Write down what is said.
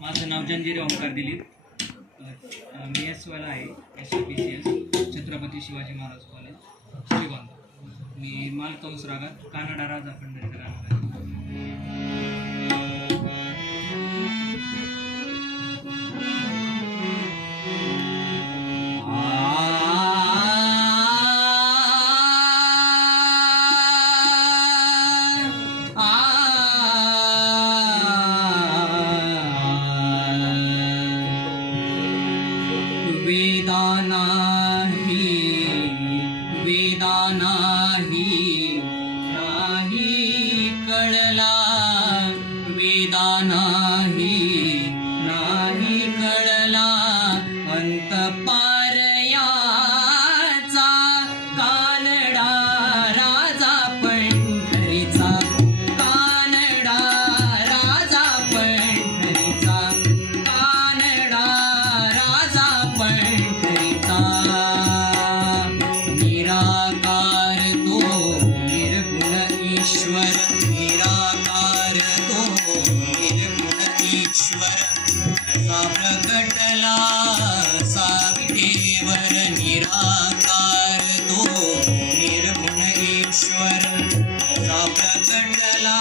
माझं नाव जंजिरे ओंकार दिलीप. मी एस-वाला आहे, SBCS Chhatrapati Shivaji Maharaj college Shrigonda. मी मालकंस रागात कानडा राजा पंढरीचं गाणं आहे. वेदा नाही कळला, वेदा नाही कळला अंत पार याचा, कानडा राजा पंढरीचा, कानडा राजा पंढरीचा, कानडा राजा पंढरीचा. निराकार तो निर्गुण ईश्वर, निराकार तो निर्गुण ईश्वर, असा प्रकटला साविटेवर. निराकार तो निर्गुण ईश्वर, असा प्रकटला